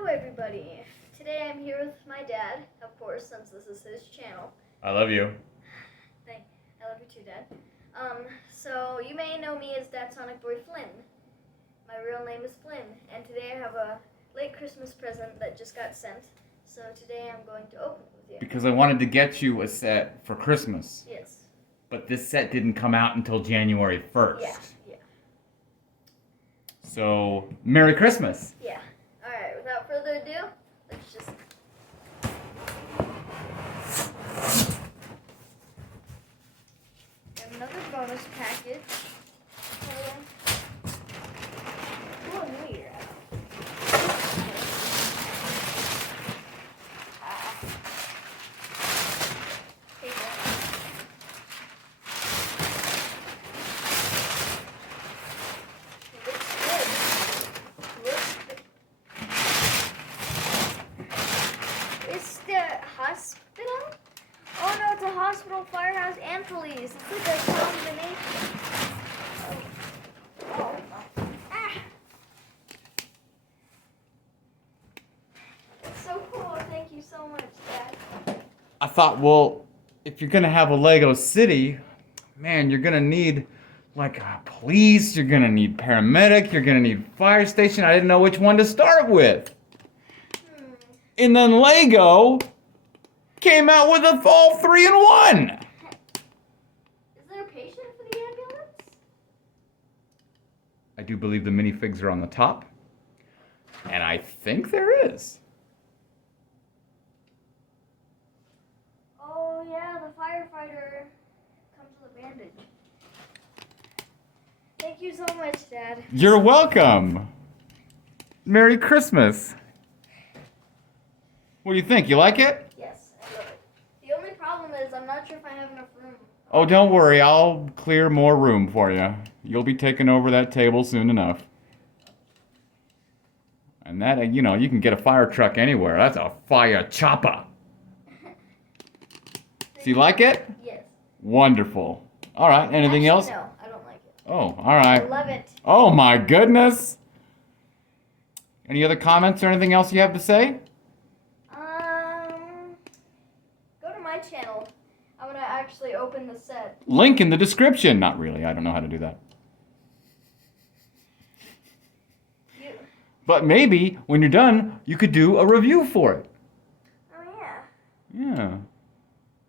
Hello everybody. Today I'm here with my dad, of course, since this is his channel. I love you. I love you too, Dad. So you may know me as Dad Sonic Boy Flynn. My real name is Flynn, and today I have a late Christmas present that just got sent. So today I'm going to open it with you. Because I wanted to get you a set for Christmas. Yes. But this set didn't come out until January 1st. Yeah. So, Merry Christmas. Yeah. Alright, without further ado, let's just... We have another bonus package. Oh, New Year. It's the hospital? Oh no, it's a hospital, firehouse, and police. It's like a combination. Oh. Ah. It's so cool. Thank you so much, Dad. I thought, well, if you're going to have a Lego city, man, you're going to need, like, a police, you're going to need paramedic, you're going to need fire station. I didn't know which one to start with. And then Lego came out with all three in one. Is there a patient for the ambulance? I do believe the minifigs are on the top. And I think there is. Oh yeah, the firefighter comes with a bandage. Thank you so much, Dad. You're welcome. Merry Christmas. What do you think? You like it? Yes, I love it. The only problem is I'm not sure if I have enough room. Oh, don't worry. I'll clear more room for you. You'll be taking over that table soon enough. And that, you know, you can get a fire truck anywhere. That's a fire chopper. So you like it? Yes. Wonderful. All right. Anything else? No, I don't like it. Oh, all right. I love it. Oh, my goodness. Any other comments or anything else you have to say? Go to my channel. I'm gonna actually open the set. Link in the description. Not really. I don't know how to do that. But maybe when you're done, you could do a review for it. Oh yeah. Yeah.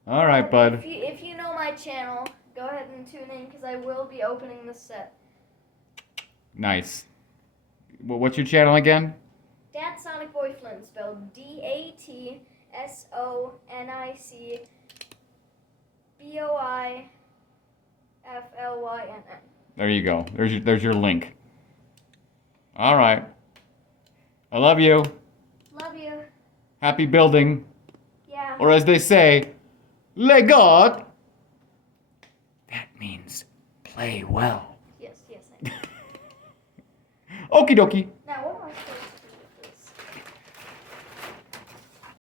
All right, bud. If you know my channel, go ahead and tune in because I will be opening the set. Nice. What's your channel again? Dad Sonic Boy Flynn, spelled DATSONICBOIFLYNN. There you go. There's your link. All right. I love you. Love you. Happy building. Yeah. Or as they say, Lego. That means play well. Yes, I know. Okie dokie.